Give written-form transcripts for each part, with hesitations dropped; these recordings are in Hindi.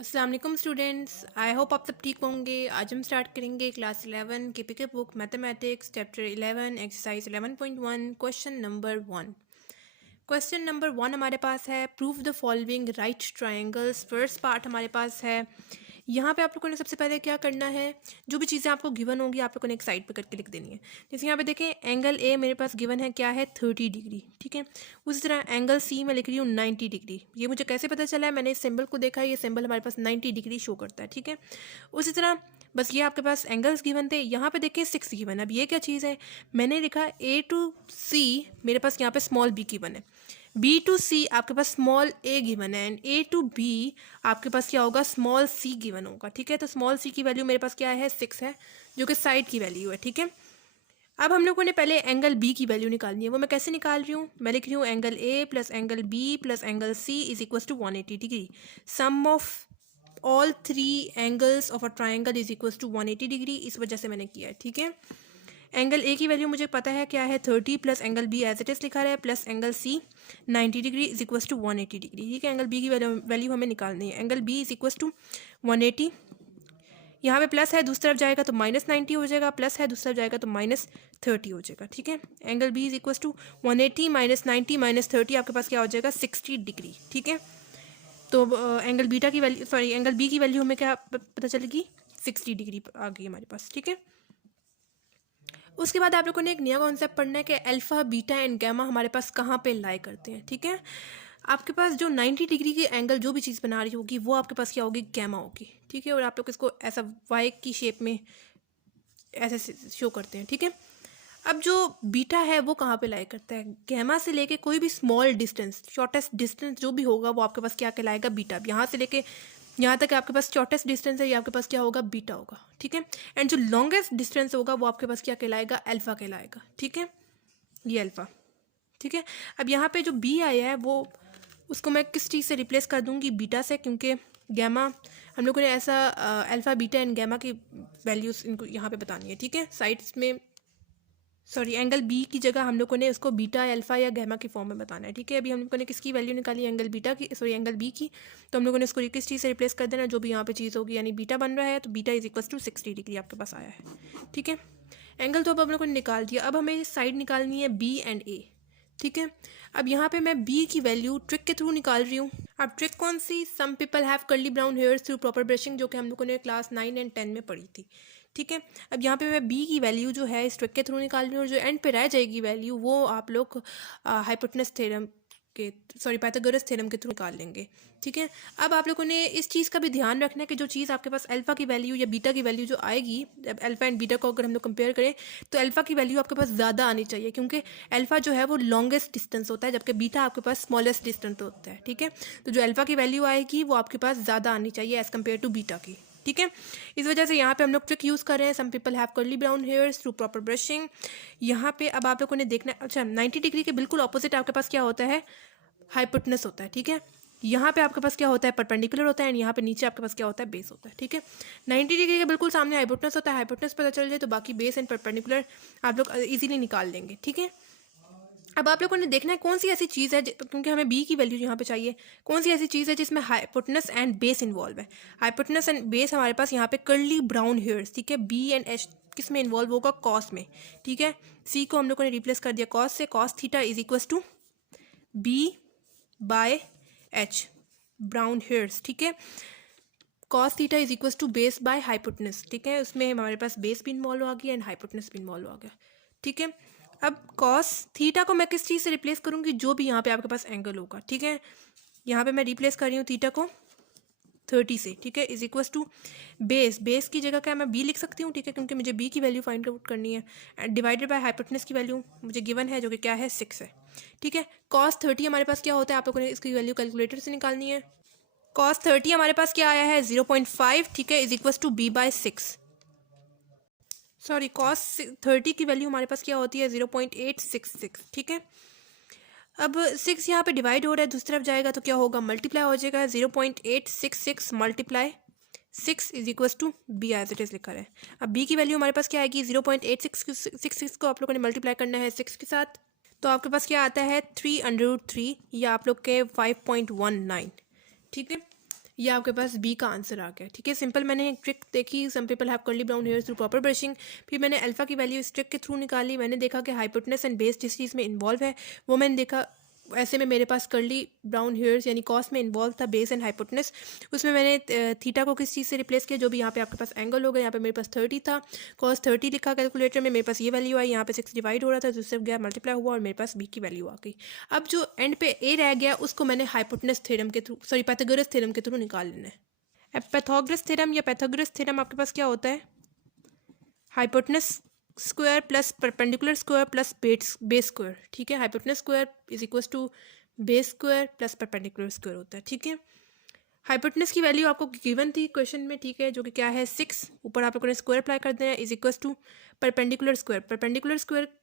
अस्सलाम वालेकुम स्टूडेंट्स, आई होप आप सब ठीक होंगे। आज हम स्टार्ट करेंगे क्लास 11 के book mathematics chapter 11 exercise 11.1 question number 1। Question number 1 हमारे पास है prove the following right triangles. First part हमारे पास है। यहाँ पे आप लोगों ने सबसे पहले क्या करना है, जो भी चीज़ें आपको गिवन होंगी आप लोगों ने एक साइड पे करके लिख देनी है। जैसे यहाँ पे देखें एंगल ए मेरे पास गिवन है क्या है 30 डिग्री, ठीक है। उसी तरह एंगल सी मैं लिख रही हूँ 90 डिग्री। ये मुझे कैसे पता चला है, मैंने इस सिंबल को देखा है, ये सिंबल हमारे पास 90 डिग्री शो करता है, ठीक है। उसी तरह बस ये आपके पास एंगल्स गिवन थे। यहाँ पे देखें 6 गिवन है। अब ये क्या चीज़ है, मैंने लिखा ए टू सी, मेरे पास यहाँ पे स्मॉल बी गिवन है। बी टू सी आपके पास स्मॉल ए गिवन है एंड ए टू बी आपके पास क्या होगा, स्मॉल सी गिवन होगा, ठीक है। तो स्मॉल सी की वैल्यू मेरे पास क्या है 6 है, जो कि साइड की वैल्यू है, ठीक है। अब हम लोगों ने पहले एंगल बी की वैल्यू निकालनी है। वो मैं कैसे निकाल रही हूँ, मैं लिख रही हूँ angle A plus angle B plus angle C is equal to 180 degree. Sum of all three angles of a triangle is equal to 180 degree. इस वजह से मैंने किया है, ठीक है। एंगल ए की वैल्यू मुझे पता है क्या है 30 plus angle B as it is लिखा है plus angle C 90 degree is equal to 180 degree, ठीक है। एंगल बी की वैल्यू हमें निकालनी है। Angle B is equal to 180, यहाँ पे प्लस है दूसरी तरफ जाएगा तो -90 हो जाएगा, प्लस है दूसरी तरफ जाएगा तो -30 हो जाएगा, ठीक है। Angle B is equal to 180 -90 -30 आपके पास क्या हो जाएगा 60 डिग्री, ठीक है। तो एंगल बीटा की वैल्यू एंगल बी की वैल्यू हमें क्या पता चलेगी 60 डिग्री आ गई हमारे पास, ठीक है। उसके बाद आप लोगों ने एक नया कॉन्सेप्ट पढ़ना है कि अल्फा बीटा एंड गैमा हमारे पास कहाँ पे लाई करते हैं, ठीक है। आपके पास जो 90 डिग्री की एंगल जो भी चीज़ बना रही होगी वो आपके पास क्या होगी, गैमा होगी, ठीक है। और आप लोग इसको ऐसा वाई की शेप में ऐसे शो करते हैं, ठीक है। अब जो बीटा है वो कहाँ पे लाई करता है, गैमा से लेके कोई भी स्मॉल डिस्टेंस, शॉर्टेस्ट डिस्टेंस जो भी होगा वो आपके पास क्या कहलाएगा, बीटा। यहाँ से लेके यहाँ तक आपके पास शॉर्टेस्ट डिस्टेंस है, ये आपके पास क्या होगा, बीटा होगा, ठीक है। एंड जो लॉन्गेस्ट डिस्टेंस होगा वो आपके पास क्या कहलाएगा, अल्फा कहलाएगा, ठीक है। ये अल्फा, ठीक है। अब यहाँ पे जो बी आया है वो उसको मैं किस चीज़ से रिप्लेस कर दूँगी, बीटा से, क्योंकि गैमा हम लोगों ने ऐसा अल्फा बीटा एंड गैमा की वैल्यूज़ इनको यहाँ पे बतानी है, ठीक है। साइड्स में एंगल बी की जगह हम लोगों ने उसको बीटा अल्फा या गैमा की फॉर्म में बताना है, ठीक है। अभी हम लोगों ने किसकी वैल्यू निकाली, एंगल बीटा की, एंगल बी की। तो हम लोगों ने इसको किस चीज़ से रिप्लेस कर देना, जो भी यहाँ पे चीज़ होगी, यानी बीटा बन रहा है तो beta is equal to 60 degree आपके पास आया है, ठीक है। एंगल तो अब हम लोगों ने निकाल दिया। अब हमें साइड निकालनी है बी एंड ए, ठीक है। अब यहाँ पे मैं बी की वैल्यू ट्रिक के थ्रू निकाल रही हूँ। अब ट्रिक कौन सी, some people have curly brown hairs through proper brushing, जो कि हम लोगों ने क्लास 9 एंड 10 में पढ़ी थी, ठीक है। अब यहाँ पे मैं बी की वैल्यू जो है इस ट्रिक के थ्रू निकाल रही हूँ, और जो एंड पे रह जाएगी वैल्यू वो आप लोग हाइपोटेनस थ्योरम के पाइथागोरस थ्योरम के थ्रू निकाल लेंगे, ठीक है। अब आप लोगों ने इस चीज़ का भी ध्यान रखना है कि जो चीज़ आपके पास अल्फा की वैल्यू या बीटा की वैल्यू जो आएगी, अल्फा एंड बीटा को अगर हम लोग कंपेयर करें तो अल्फा की वैल्यू आपके पास ज़्यादा आनी चाहिए, क्योंकि अल्फा जो है वो लॉन्गेस्ट डिस्टेंस होता है जबकि बीटा आपके पास स्मॉलेस्ट डिस्टेंस होता है, ठीक है। तो जो अल्फा की वैल्यू आएगी वो आपके पास ज़्यादा आनी चाहिए एज़ कम्पेयर टू बीटा की, ठीक है। इस वजह से यहाँ पे हम लोग ट्रिक यूज़ कर रहे हैं, some people have curly brown hairs through proper brushing. यहाँ पे अब आप लोगों ने देखना, अच्छा 90 डिग्री के बिल्कुल ऑपोजिट आपके पास क्या होता है, हाइपोटेनस होता है, ठीक है। यहाँ पे आपके पास क्या होता है, परपेंडिकुलर होता है, एंड यहाँ पे नीचे आपके पास क्या होता है, बेस होता है, ठीक है। 90 डिग्री के बिल्कुल सामने हाइपोटेनस होता है, हाइपोटेनस पता चल जाए तो बाकी बेस एंड परपेंडिकुलर आप लोग इजीली निकाल लेंगे, ठीक है। अब आप लोगों ने देखना है कौन सी ऐसी चीज़ है, क्योंकि हमें बी की वैल्यू यहाँ पे चाहिए, कौन सी ऐसी चीज़ है जिसमें हाइपोटेनस एंड बेस इन्वॉल्व है। हाइपोटेनस एंड बेस हमारे पास यहाँ पे कर्ली ब्राउन हेयर्स, ठीक है। बी एंड एच किस में इन्वॉल्व होगा, कॉस में, ठीक है। सी को हम लोगों ने रिप्लेस कर दिया कॉस से, cos theta is equal to B by H, brown hairs, ठीक है। Cos theta is equal to base by hypotenuse, ठीक है। उसमें हमारे पास बेस भी इन्वॉल्व आ गया एंड हाइपोटेनस भी इन्वॉल्व आ गया, ठीक है। अब कॉस थीटा को मैं किस चीज़ से रिप्लेस करूँगी, जो भी यहाँ पे आपके पास एंगल होगा, ठीक है। यहाँ पे मैं रिप्लेस कर रही हूँ थीटा को 30 से, ठीक है, इज इक्वल टू बेस की जगह क्या मैं बी लिख सकती हूँ, ठीक है, क्योंकि मुझे बी की वैल्यू फाइंड आउट करनी है, एंड डिवाइडेड बाय हाइपोटेनस की वैल्यू मुझे गिवन है जो कि क्या है 6 है, ठीक है। कॉस 30 हमारे पास क्या होता है, आप लोगों ने इसकी वैल्यू कैलकुलेटर से निकालनी है। कॉस 30 हमारे पास क्या आया है 0.5, ठीक है, is equal to B by 6। Cos 30 की वैल्यू हमारे पास क्या होती है 0.866, ठीक है। अब 6 यहाँ पे डिवाइड हो रहा है, दूसरी तरफ जाएगा तो क्या होगा, मल्टीप्लाई हो जाएगा, 0.866 multiply 6 is equal to B as it is लिखा है। अब बी की वैल्यू हमारे पास क्या आएगी 0.8666 को आप लोगों ने मल्टीप्लाई करना है 6 के साथ, तो आपके पास क्या आता है 3√3 या आप लोग के 5.19, ठीक है। ये आपके पास बी का आंसर आ गया। ठीक है, सिंपल मैंने एक ट्रिक देखी, some people have curly brown hair through proper brushing. फिर मैंने अल्फा की वैल्यू इस ट्रिक के थ्रू निकाली। मैंने देखा कि हाइपोटेनस एंड बेस जिस चीज़ में इन्वॉल्व है वो मैंने देखा, ऐसे में मेरे पास कर्ली ब्राउन हेयर्स यानी कॉस में इन्वॉल्व था बेस एंड हाइपोटेनस। उसमें मैंने थीटा को किस चीज़ से रिप्लेस किया, जो भी यहाँ पे आपके पास एंगल होगा। यहाँ पे मेरे पास 30 था, कॉस 30 लिखा कैलकुलेटर में, मेरे पास ये वैल्यू आई। यहाँ पे 6 डिवाइड हो रहा था, जिससे गया मल्टीप्लाई हुआ और मेरे पास बी की वैल्यू आ गई। अब जो एंड पे ए रह गया उसको मैंने हाइपोटेनस थ्योरम के थ्रू, सॉरी पाइथागोरस थ्योरम के थ्रू निकाल लेना है। अब पाइथागोरस थ्योरम या पाइथागोरस थ्योरम आपके पास क्या होता है, hypotenuse square plus perpendicular square plus base square. ठीक है, hypotenuse square is equal to base square plus perpendicular square होता है। ठीक है, हाइपोटेनस की वैल्यू आपको गिवन थी क्वेश्चन में। ठीक है, जो कि क्या है 6, ऊपर आप लोगों ने स्क्वायर अप्लाई कर देना है, is equal to perpendicular square.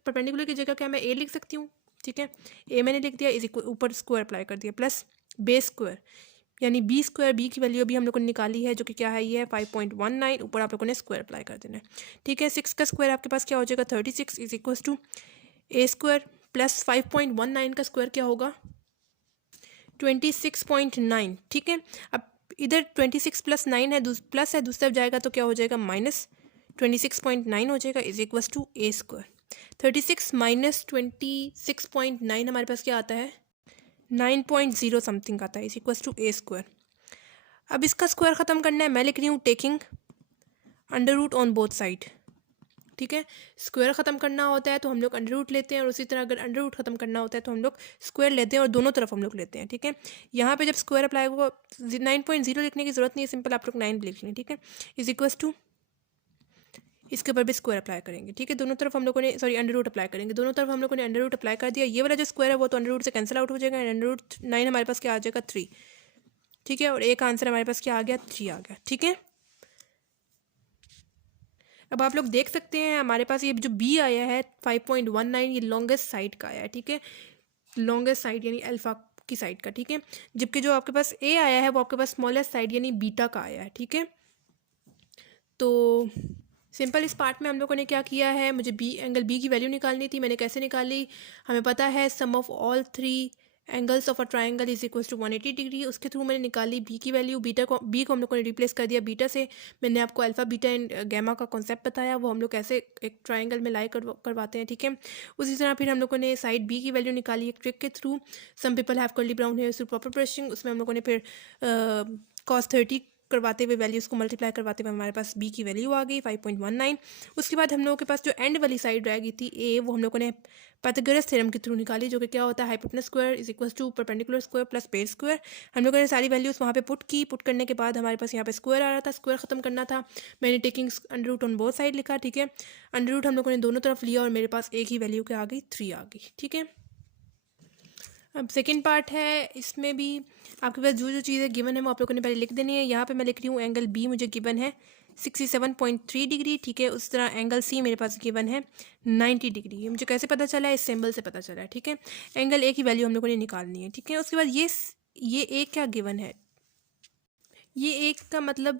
Perpendicular की जगह क्या मैं ए लिख सकती हूँ। ठीक है, ए मैंने लिख दिया, इज इक्वल ऊपर स्क्वायर अप्लाई कर दिया प्लस बेस स्क्वायर यानी बी स्क्वायर। बी की वैल्यू अभी हम लोगों ने निकाली है, जो कि क्या है, ये है 5.19। ऊपर आप लोगों ने स्क्वायर अप्लाई कर देना है। ठीक है, 6 का स्क्वायर आपके पास क्या हो जाएगा 36 is equal to A square plus 5.19 का स्क्वायर क्या होगा 26.9। ठीक है, अब इधर 26 प्लस 9 है, प्लस है, दूसरी तरफ जाएगा तो क्या हो जाएगा माइनस 26.9 हो जाएगा is equal to A square. 36 minus 26.9 हमारे पास क्या आता है 9.0 समथिंग आता है is equal to A square. अब इसका स्क्वायर ख़त्म करना है, मैं लिख रही हूँ taking under root on both side. ठीक है, स्क्वायर ख़त्म करना होता है तो हम लोग अंडर रूट लेते हैं, और उसी तरह अगर अंडर रूट ख़त्म करना होता है तो हम लोग स्क्वायर लेते हैं, और दोनों तरफ हम लोग लेते हैं। ठीक है, यहाँ पे जब स्क्वायर अप्लाई होगा 9.0 लिखने की ज़रूरत नहीं है, सिंपल आप लोग 9 लिख लें। ठीक है, इज इक्वल टू इसके ऊपर भी स्क्वायर अप्लाई करेंगे। ठीक है, दोनों तरफ हम लोगों ने, सॉरी अंडर रूट अप्लाई करेंगे, दोनों तरफ हम लोगों ने अंडर रूट अप्लाई कर दिया। ये वाला जो स्क्वायर है वो तो अंडर रूट से कैंसिल आउट हो जाएगा, अंडर रूट 9 हमारे पास क्या आ जाएगा 3। ठीक है, और एक आंसर हमारे पास क्या आ गया 3 आ गया। ठीक है, अब आप लोग देख सकते हैं हमारे पास ये जो बी आया है 5.19, ये लॉन्गेस्ट साइड का आया है। ठीक है, लॉन्गेस्ट साइड यानी अल्फा की साइड का। ठीक है, जबकि जो आपके पास ए आया है वो आपके पास स्मॉलेस्ट साइड यानी बीटा का आया है। ठीक है, तो सिंपल इस पार्ट में हम लोगों ने क्या किया है, मुझे बी एंगल बी की वैल्यू निकालनी थी। मैंने कैसे निकाली, हमें पता है sum of all 3 angles of a triangle is equal to 180 degree. उसके थ्रू मैंने निकाली बी की वैल्यू। बी को हम लोगों ने रिप्लेस कर दिया बीटा से। मैंने आपको अल्फा बीटा एंड गैमा का कॉन्सेप्ट बताया, वो हम लोग कैसे एक ट्राइंगल में लाई करवाते हैं। ठीक है, उसी तरह फिर हम लोगों ने साइड बी की वैल्यू निकाली एक ट्रिक के through, some people have curly brown hair through proper brushing. उसमें हम लोगों ने फिर कॉस 30 करवाते हुए वैल्यूज़ को मल्टीप्लाई करवाते हुए हमारे पास बी की वैल्यू आ गई 5.19। उसके बाद हम लोगों के पास जो एंड वाली साइड रह गई थी ए, वो हम लोगों ने पाइथागोरस थ्योरम के थ्रू निकाली, जो कि क्या होता है hypotenuse square is equal to perpendicular square plus base square. हम लोगों ने सारी वैल्यूज़ वहाँ पे पुट की। पुट करने के बाद हमारे पास यहाँ पे स्क्वायर आ रहा था, स्क्वायर ख़त्म करना था, मैंने taking under root on both side लिखा। ठीक है, अंडर रूट हम लोगों ने दोनों तरफ लिया और मेरे पास एक ही वैल्यू क्या आ गई 3 आ गई। ठीक है, अब सेकेंड पार्ट है, इसमें भी आपके पास जो जो चीज़ें गिवन है वो आप लोगों ने पहले लिख देनी है। यहाँ पे मैं लिख रही हूँ एंगल बी मुझे गिवन है 67.3 डिग्री। ठीक है, उस तरह एंगल सी मेरे पास गिवन है 90 डिग्री। ये मुझे कैसे पता चला है, इस सिंबल से पता चला है। ठीक है, एंगल ए की वैल्यू हम लोगों ने निकालनी है। ठीक है, उसके बाद ये एक क्या गिवन है, ये एक का मतलब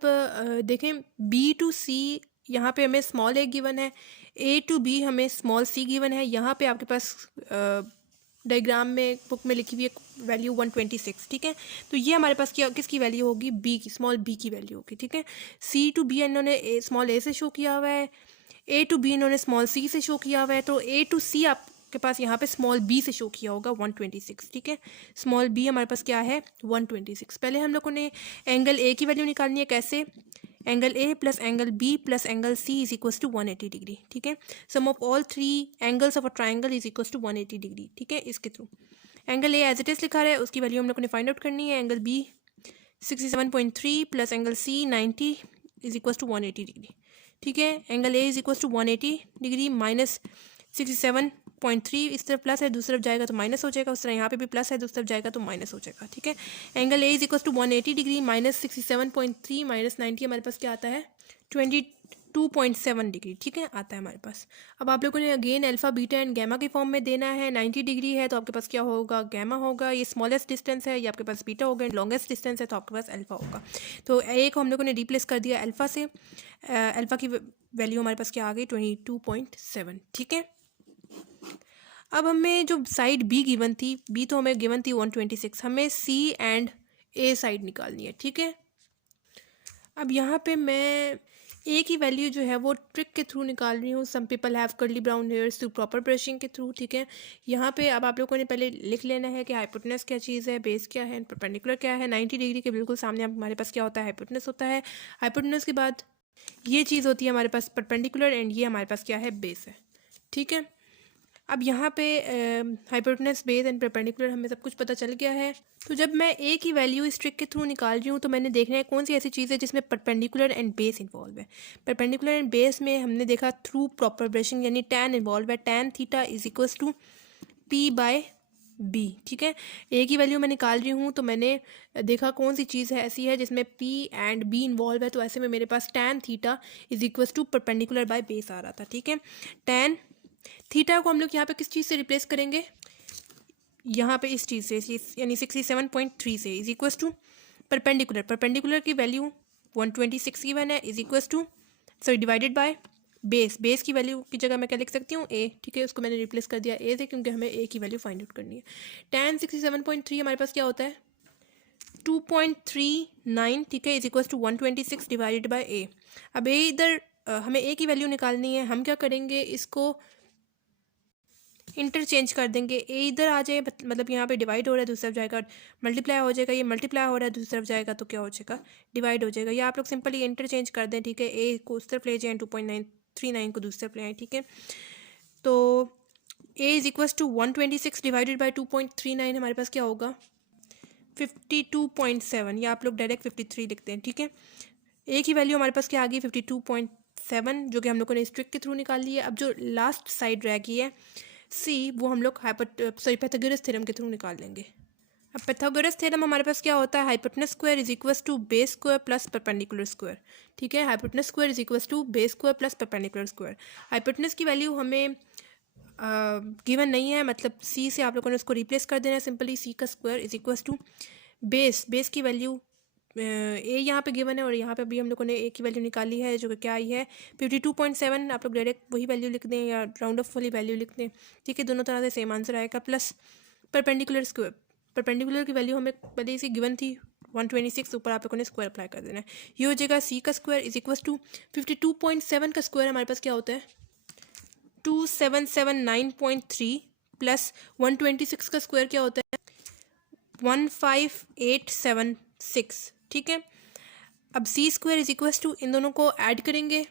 देखें बी टू सी, यहाँ पे हमें स्मॉल ए गिवन है, ए टू बी हमें स्मॉल सी गिवन है। यहाँ पे आपके पास डायग्राम में बुक में लिखी हुई है वैल्यू 126। ठीक है, तो ये हमारे पास क्या किसकी वैल्यू होगी, बी की, स्मॉल बी की वैल्यू होगी। ठीक है, सी टू बी इन्होंने स्मॉल ए से शो किया हुआ है, ए टू बी इन्होंने स्मॉल सी से शो किया हुआ है, तो ए टू सी आपके पास यहाँ पे स्मॉल बी से शो किया होगा 126। ठीक है, स्मॉल बी हमारे पास क्या है 126। पहले हम लोगों ने एंगल ए की वैल्यू निकालनी है, कैसे, angle A plus angle B plus angle C is equal to 180 degree. ठीक है, sum of all 3 angles of a triangle is equal to 180 degree. ठीक है, इसके थ्रू angle A as it is लिखा है, उसकी वैल्यू हम लोगों ने फाइंड आउट करनी है। Angle B 67.3 plus angle C 90 is equal to 180 degree. ठीक है, angle A is equal to 180 degree minus 67.3, इस तरफ प्लस है, दूसरी तरफ जाएगा तो माइनस हो जाएगा, उस तरह यहाँ पे भी प्लस है, दूसरी तरफ जाएगा तो माइनस हो जाएगा। ठीक है, angle A is equal to 180 degree minus 67.3 minus 90 हमारे पास क्या आता है 22.7 डिग्री। ठीक है, आता है हमारे पास। अब आप लोगों ने again alpha beta and gamma के फॉर्म में देना है। 90 डिग्री है तो आपके पास क्या होगा, गैमा होगा, ये स्मॉलेस्ट डिस्टेंस है, ये आपके पास बीटा होगा, लॉन्गेस्ट डिस्टेंस है तो आपके पास अल्फा होगा। तो ए को हम लोगों ने रिप्लेस कर दिया अल्फा से, अल्फा की वैल्यू हमारे पास क्या आ गई 22.7। ठीक है, अब हमें जो साइड बी गिवन थी, बी तो हमें गिवन थी 126, हमें सी एंड ए साइड निकालनी है। ठीक है, अब यहाँ पे मैं ए की वैल्यू जो है वो ट्रिक के थ्रू निकाल रही हूँ। Some people have curly brown hairs through proper brushing के थ्रू, ठीक है। यहाँ पे अब आप लोगों ने पहले लिख लेना है कि हाइपोटेनस क्या चीज़ है, बेस क्या है, परपेंडिकुलर क्या है। 90 डिग्री के बिल्कुल सामने हमारे पास क्या होता है, हाइपोटेनस होता है। हाइपोटेनस के बाद ये चीज़ होती है हमारे पास परपेंडिकुलर, एंड ये हमारे पास क्या है, बेस है, ठीक है। अब यहाँ पे हाइपोटेनस, बेस एंड परपेंडिकुलर हमें सब कुछ पता चल गया है। तो जब मैं ए की वैल्यू इस ट्रिक के थ्रू निकाल रही हूँ तो मैंने देखना है कौन सी ऐसी चीज़ है जिसमें परपेंडिकुलर एंड बेस इन्वॉल्व है। परपेंडिकुलर एंड बेस में हमने देखा थ्रू प्रॉपर ब्रशिंग, यानी टैन इन्वॉल्व है। Tan theta is equals to P by B, ठीक है। ए की वैल्यू मैं निकाल रही हूँ तो मैंने देखा कौन सी चीज़ है ऐसी है जिसमें पी एंड बी इन्वॉल्व है, तो ऐसे में मेरे पास tan theta is equals to perpendicular by base आ रहा था, ठीक है। टैन थीटा को हम लोग यहाँ पे किस चीज़ से रिप्लेस करेंगे, यहाँ पे इस चीज़ से, यानी 67.3 से, is equals to perpendicular. Perpendicular की वैल्यू 126 की वन है, is equals to sorry divided by base. Base की वैल्यू की जगह मैं क्या लिख सकती हूँ, ए, ठीक है। उसको मैंने रिप्लेस कर दिया ए से, क्योंकि हमें ए की वैल्यू फाइंड आउट करनी है। टैन 67.3 हमारे पास क्या होता है, 2.39, ठीक है, is equals to 126 divided by A. अब ए इधर हमें ए की वैल्यू निकालनी है। हम क्या करेंगे, इसको इंटरचेंज कर देंगे। ए इधर आ जाए, मतलब यहाँ पे डिवाइड हो रहा है, दूसरी तरफ जाएगा मल्टीप्लाई हो जाएगा। ये मल्टीप्लाई हो रहा है, दूसरी तरफ जाएगा तो क्या हो जाएगा, डिवाइड हो जाएगा। या आप लोग सिंपली इंटरचेंज कर दें, ठीक है। ए को उस तरफ ले जाएँ, 2.939 को दूसरी तरफ ले आएँ, ठीक है। तो A is equals to 126 divided by 2.39 हमारे पास क्या होगा, 52.7, या आप लोग डायरेक्ट 53 लिखते हैं, ठीक है। ए की वैल्यू हमारे पास क्या आ गई, 52.7, जो कि हम लोगों ने इस ट्रिक के थ्रू निकाल ली है। अब जो लास्ट साइड रह गई है सी, वो हम लोग पाइथागोरस थ्योरम के थ्रू निकाल लेंगे। अब पाइथागोरस थ्योरम हमारे पास क्या होता है, hypotenuse square is equals to base square plus perpendicular square, ठीक है। Hypotenuse square is equals to base square plus perpendicular square. Hypotenuse की वैल्यू हमें गिवन नहीं है, मतलब सी से आप लोगों ने उसको रिप्लेस कर देना है सिंपली। सी का square is equals to base की वैल्यू ए यहाँ पे गिवन है, और यहाँ पे भी हम लोगों ने ए की वैल्यू निकाली है, जो कि क्या आई है 52.7। आप लोग डायरेक्ट वही वैल्यू लिख दें या राउंड ऑफ वाली वैल्यू लिख दें, ठीक है। दोनों तरह से सेम आंसर आएगा। प्लस परपेंडिकुलर स्क्वायर, परपेंडिकुलर की वैल्यू हमें पहले इसी गिवन थी 126, ऊपर आप लोगों ने स्क्वायर अप्लाई कर देना है। ये हो जाएगा सी का स्क्वायर इज इक्वल टू 52.7 का स्क्वायर हमारे पास क्या होता है 2779.3, प्लस 126 का स्क्वायर क्या होता है 15876, ठीक है। अब सी स्क्वायर इज इक्वल टू, इन दोनों को ऐड करेंगे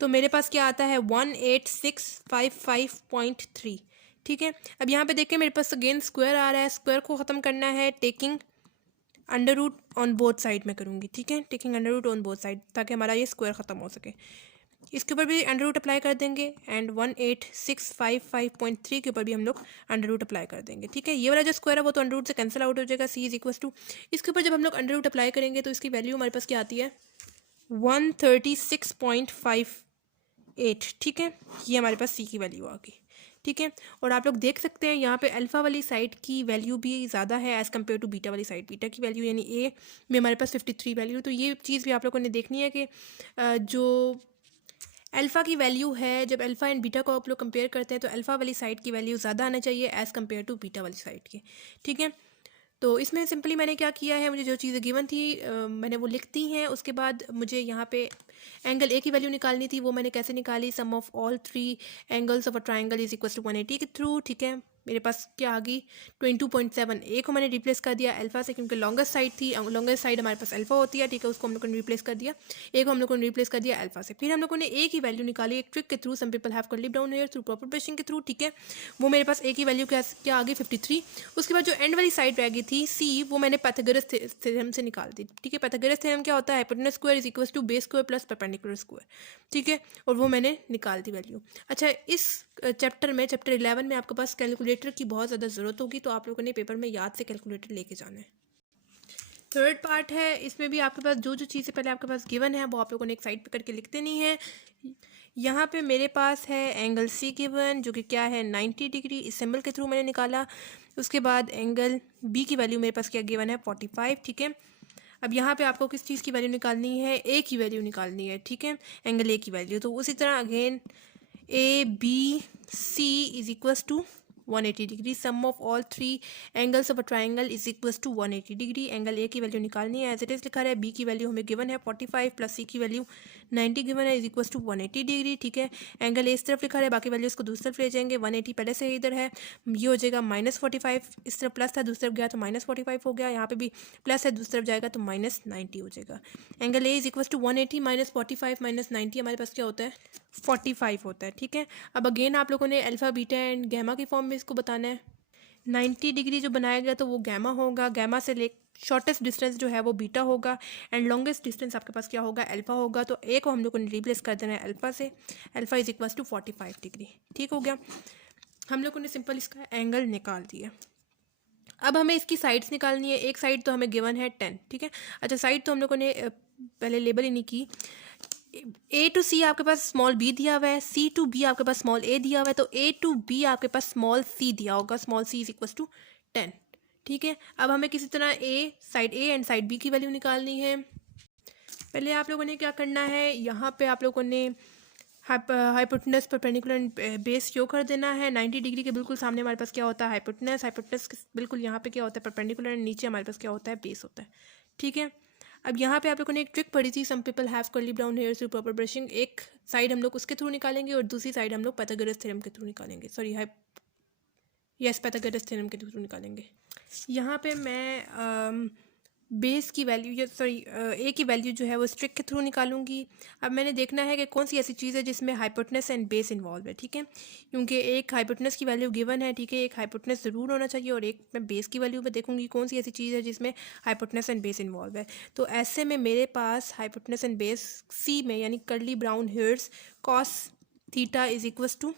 तो मेरे पास क्या आता है 18655.3, ठीक है। अब यहाँ पे देखिए मेरे पास अगेन स्क्वायर आ रहा है। स्क्वायर को ख़त्म करना है taking under root on both side में करूँगी, ठीक है। Taking under root on both side, ताकि हमारा ये स्क्वायर ख़त्म हो सके। इसके ऊपर भी अंडर रूट अप्लाई कर देंगे, एंड 18655.3 के ऊपर भी हम लोग अंडर रूट अप्लाई कर देंगे, ठीक है। ये वाला जो स्क्वायर है वो तो अंडर रूट से कैंसिल आउट हो जाएगा। सी इज इक्वल टू, इसके ऊपर जब हम लोग अंडर रूट अप्लाई करेंगे तो इसकी वैल्यू हमारे पास क्या आती है 136.58, ठीक है। ये हमारे पास सी की वैल्यू आ गई, ठीक है। और आप लोग देख सकते हैं यहाँ पे अल्फ़ा वाली साइड की वैल्यू भी ज़्यादा है एज़ कम्पेयर टू बीटा वाली साइड। बीटा की वैल्यू यानी ए में हमारे पास 53 वैल्यू। तो ये चीज़ भी आप लोगों ने देखनी है कि जो अल्फ़ा की वैल्यू है, जब अल्फ़ा एंड बीटा को आप लोग कंपेयर करते हैं तो अल्फ़ा वाली साइड की वैल्यू ज़्यादा आना चाहिए एज़ कम्पेयर टू बीटा वाली साइड की, ठीक है। तो इसमें सिंपली मैंने क्या किया है, मुझे जो चीज़ें गिवन थी मैंने वो लिख दी हैं। उसके बाद मुझे यहाँ पे एंगल ए की वैल्यू निकालनी थी। वो मैंने कैसे निकाली, sum of all 3 angles of a triangle is equal to 180 के थ्रू, ठीक है। मेरे पास क्या आ गई 22.7। ए को मैंने रिप्लेस कर दिया अल्फ़ा से, क्योंकि लॉन्गेस्ट साइड थी। लॉन्गेस्ट साइड हमारे पास अल्फ़ा होती है, ठीक है। उसको हम लोगों ने रिप्लेस कर दिया। ए को हम लोगों ने रिप्लेस कर दिया अल्फ़ा से। फिर हम लोगों ने ए की वैल्यू निकाली एक ट्रिक के through, some people have curly brown hair, through proper brushing के थ्रू, ठीक है। वो मेरे पास ए की वैल्यू क्या आ गई 53। उसके बाद जो एंड वाली साइड रह गई थी सी, वो मैंने पाइथागोरस थ्योरम से निकाल दी, ठीक है। पाइथागोरस थ्योरम क्या होता है, hypotenuse square is equal to base square plus perpendicular square, ठीक है। और वो मैंने निकाल दी वैल्यू। अच्छा, इस चैप्टर 11 में आपके पास कैलकुलेटर की बहुत ज़्यादा ज़रूरत होगी, तो आप लोगों ने पेपर में याद से कैलकुलेटर लेके जाना है। थर्ड पार्ट है, इसमें भी आपके पास जो चीज़ें पहले आपके पास गिवन है वो आप लोगों ने एक साइड पे करके लिख देनी है। यहाँ पे मेरे पास है एंगल सी गिवन, जो कि क्या है 90 डिग्री, इस सिंबल के थ्रू मैंने निकाला। उसके बाद एंगल बी की वैल्यू मेरे पास क्या गिवन है 45, ठीक है। अब यहाँ पे आपको किस चीज़ की वैल्यू निकालनी है, ए की वैल्यू निकालनी है, ठीक है। एंगल ए की वैल्यू, तो उसी तरह again A B C is equals to 180 degree. Sum of all 3 angles of a triangle is equals to 180 degree. Angle A की वैल्यू निकालनी है, एज इट इज लिखा है। बी की वैल्यू हमें गिवन है 45 प्लस सी की वैल्यू 90 गिवन है, इज इक्वल्स टू 180 डिग्री। ठीक है, एंगल ए इस तरफ लिखा है, बाकी वैल्यू इसको दूसरी तरफ ले जाएंगे। 180 पहले से इधर है, ये हो जाएगा -45, इस तरफ प्लस था, दूसरी तरफ गया तो -45 हो गया। यहाँ पे भी प्लस है, दूसरी तरफ जाएगा तो -90 हो जाएगा। Angle A is equals to 180 -45 -90 हमारे पास क्या होता है 45 होता है। ठीक है, अब अगेन आप लोगों ने अल्फा बीटा एंड गैमा की फॉर्म में इसको बताना है। 90 डिग्री जो बनाया गया तो वो गैमा होगा, गैमा से ले शॉर्टेस्ट डिस्टेंस जो है वो बीटा होगा एंड लॉन्गेस्ट डिस्टेंस आपके पास क्या होगा अल्फा होगा। तो ए को हम लोगों ने रिप्लेस कर देना है अल्फा से, alpha is equals to 45 degree. ठीक हो गया, हम लोगों ने सिंपल इसका एंगल निकाल दिया। अब हमें इसकी साइड्स निकालनी है। एक साइड तो हमें गिवन है 10। ठीक है, अच्छा साइड तो हम लोगों ने पहले लेबल ही नहीं की। ए टू सी आपके पास स्मॉल बी दिया हुआ है, सी टू बी आपके पास स्मॉल ए दिया हुआ है, तो ए टू बी आपके पास स्मॉल सी दिया होगा, small C is equal to 10। ठीक है, अब हमें किसी तरह side A and side B की वैल्यू निकालनी है। पहले आप लोगों ने क्या करना है, यहाँ पे आप लोगों ने हाइपोटेनस परपेंडिकुलर बेस शो कर देना है। 90 डिग्री के बिल्कुल सामने हमारे पास क्या होता है हाइपोटेनस, हाइपोटेनस बिल्कुल यहाँ पे क्या होता है परपेंडिकुलर, नीचे हमारे पास क्या होता है बेस होता है। ठीक है, अब यहाँ पे आप लोगों ने एक ट्रिक पढ़ी थी, some people have curly brown hair through proper brushing. एक साइड हम लोग उसके थ्रू निकालेंगे और दूसरी साइड हम लोग पाइथागोरस थ्योरम के थ्रू निकालेंगे, सॉरी पाइथागोरस थ्योरम के थ्रू निकालेंगे। यहाँ पे मैं बेस की वैल्यू या ए की वैल्यू जो है वो स्ट्रिक के थ्रू निकालूंगी। अब मैंने देखना है कि कौन सी ऐसी चीज़ है जिसमें हाइपोटेनस एंड बेस इन्वॉल्व है। ठीक है, क्योंकि एक हाइपोटेनस की वैल्यू गिवन है, ठीक है, एक हाइपोटेनस ज़रूर होना चाहिए और एक मैं बेस की वैल्यू पे देखूंगी कौन सी ऐसी चीज़ है जिसमें हाइपोटेनस एंड बेस इन्वॉल्व है। तो ऐसे में मेरे पास हाइपोटेनस एंड बेस सी में यानी curly brown hairs cos theta is equals to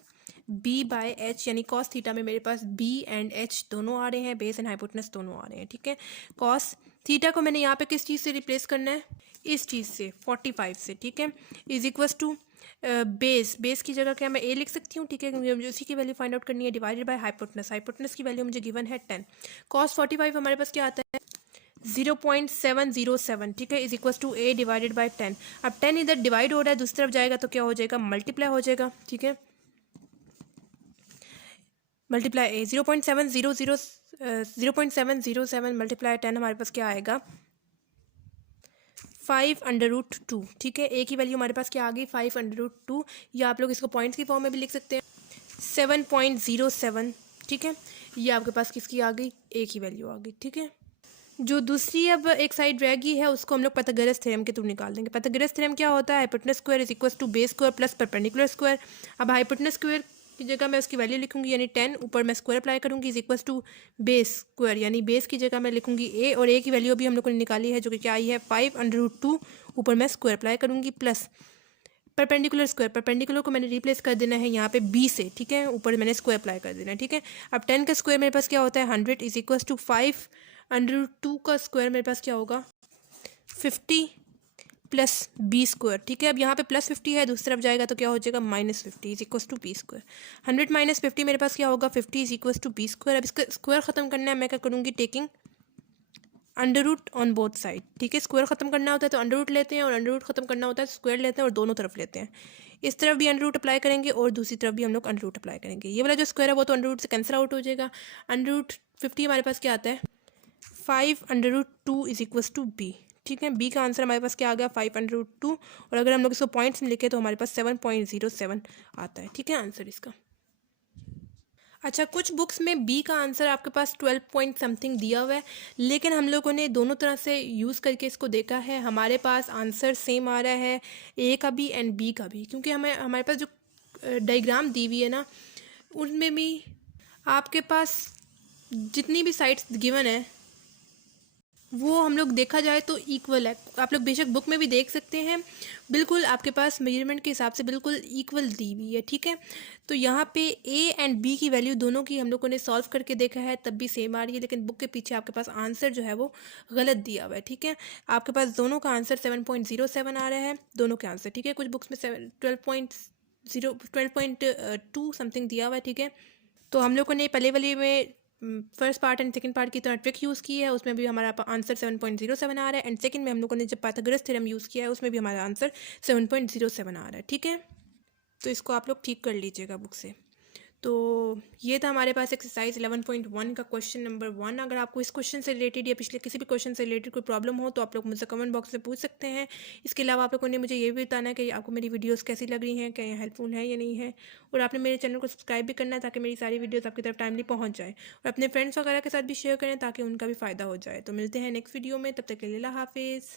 B by H, यानी कॉस थीटा में मेरे पास बी एंड एच दोनों आ रहे हैं, बेस एंड हाइपोटेनस दोनों आ रहे हैं। ठीक है, कॉस थीटा को मैंने यहाँ पे किस चीज़ से रिप्लेस करना है, इस चीज़ से 45 से। ठीक है, इज इक्वल्स टू बेस की जगह क्या मैं ए लिख सकती हूँ। ठीक है, क्योंकि मुझे उसी की वैल्यू फाइंड आउट करनी है, डिवाइडेड बाय हाइपोटेनस। हाइपोटेनस की वैल्यू मुझे गिवन है 10। कॉस 45 हमारे पास क्या आता है 0.707। ठीक है, is equals to A divided by 10। अब 10 इधर डिवाइड हो रहा है, दूसरी तरफ जाएगा तो क्या हो जाएगा मल्टीप्लाई हो जाएगा। ठीक है, मल्टीप्लाई ए 0.707 मल्टीप्लाई 10 हमारे पास क्या आएगा 5√2। ठीक है, ए की वैल्यू हमारे पास क्या आ गई 5√2, या आप लोग इसको पॉइंट्स की फॉर्म में भी लिख सकते हैं 7.07। ठीक है, ये आपके पास किसकी आ गई ए की वैल्यू आ गई। ठीक है, जो दूसरी अब एक साइड रह गई है उसको हम लोग पाइथागोरस थ्योरम के थ्रू निकाल देंगे। पाइथागोरस थ्योरम क्या होता है hypotenuse square is equal to base square plus perpendicular square. अब हाइपोटेनस स्क्वायर की जगह मैं उसकी वैल्यू लिखूंगी यानी 10, ऊपर मैं स्क्वायर अप्लाई करूंगी is equal to base square, यानी बेस की जगह मैं लिखूंगी ए, और ए की वैल्यू भी हम लोगों ने निकाली है जो कि क्या आई है 5√2, ऊपर मैं स्क्वायर अप्लाई करूंगी प्लस परपेंडिकुलर स्क्वायर, परपेंडिकुलर को मैंने रिप्लेस कर देना है यहाँ पे बी से। ठीक है, ऊपर मैंने स्क्वायर अप्लाई कर देना है। ठीक है, अब 10 का स्क्वायर मेरे पास क्या होता है 100 इज इक्वल टू 5√2 का स्क्वायर मेरे पास क्या होगा 50 प्लस बी स्क्वायर। ठीक है, अब यहाँ पे प्लस 50 है, दूसरी तरफ जाएगा तो क्या हो जाएगा -50 is equal to B square. 100 minus 50 मेरे पास क्या होगा 50 is equal to B square. अब इसका स्क्वायर खत्म करना है, मैं क्या करूँगी taking under root on both side. ठीक है, स्क्वायर खत्म करना होता है तो अंडर रूट लेते हैं और अंडर रूट खत्म करना होता है तो स्क्वायर लेते हैं और दोनों तरफ लेते हैं। इस तरफ भी अंडर रूट अप्लाई करेंगे और दूसरी तरफ भी हम लोग अंडर रूट अप्लाई करेंगे। ये वाला जो स्क्वायर है वो तो अंडर रूट से कैंसिल आउट हो जाएगा। अंडर रूट 50 हमारे पास क्या आता है 5√2 इज इक्वल टू बी। ठीक है, बी का आंसर हमारे पास क्या आ गया 5√2, और अगर हम लोग इसको पॉइंट्स में लिखे तो हमारे पास 7.07 आता है। ठीक है, आंसर इसका। अच्छा, कुछ बुक्स में बी का आंसर आपके पास 12 पॉइंट समथिंग दिया हुआ है, लेकिन हम लोगों ने दोनों तरह से यूज़ करके इसको देखा है, हमारे पास आंसर सेम आ रहा है ए का भी एंड बी का भी, क्योंकि हमारे पास जो डायग्राम दी हुई है ना उनमें भी आपके पास जितनी भी साइड्स गिवन है वो हम लोग देखा जाए तो इक्वल है। आप लोग बेशक बुक में भी देख सकते हैं, बिल्कुल आपके पास मेजरमेंट के हिसाब से बिल्कुल इक्वल दी हुई है। ठीक है, तो यहाँ पे ए एंड बी की वैल्यू दोनों की हम लोगों ने सॉल्व करके देखा है, तब भी सेम आ रही है, लेकिन बुक के पीछे आपके पास आंसर जो है वो गलत दिया हुआ है। ठीक है, आपके पास दोनों का आंसर 7.07 आ रहा है, दोनों के आंसर। ठीक है, कुछ बुक्स में 12.2 समथिंग दिया हुआ है। ठीक है, तो हम लोगों ने पहले वाले में first part and second part की तरह ट्रिक यूज़ की है, उसमें भी हमारा आंसर 7.07 आ रहा है, एंड सेकंड में हम लोगों ने जब पाइथागोरस थ्योरम यूज़ किया है उसमें भी हमारा आंसर 7.07 आ रहा है। ठीक है, तो इसको आप लोग ठीक कर लीजिएगा बुक से। तो ये था हमारे पास एक्सरसाइज 11.1 का क्वेश्चन नंबर 1। अगर आपको इस क्वेश्चन से रिलेटेड या पिछले किसी भी क्वेश्चन से रिलेटेड कोई प्रॉब्लम हो तो आप लोग मुझसे कमेंट बॉक्स में पूछ सकते हैं। इसके अलावा आप लोगों ने मुझे ये भी बताना है कि आपको मेरी वीडियोस कैसी लग रही हैं, क्या ये हेल्पफुल है या नहीं है, और आपने मेरे चैनल को सब्सक्राइब भी करना है ताकि मेरी सारी वीडियोज़ आपकी तरफ टाइमली पहुँच जाए, और अपने फ्रेंड्स वगैरह के साथ भी शेयर करें ताकि उनका भी फ़ायदा हो जाए। तो मिलते हैं नेक्स्ट वीडियो में, तब तक के लिए अल्लाह हाफिज़।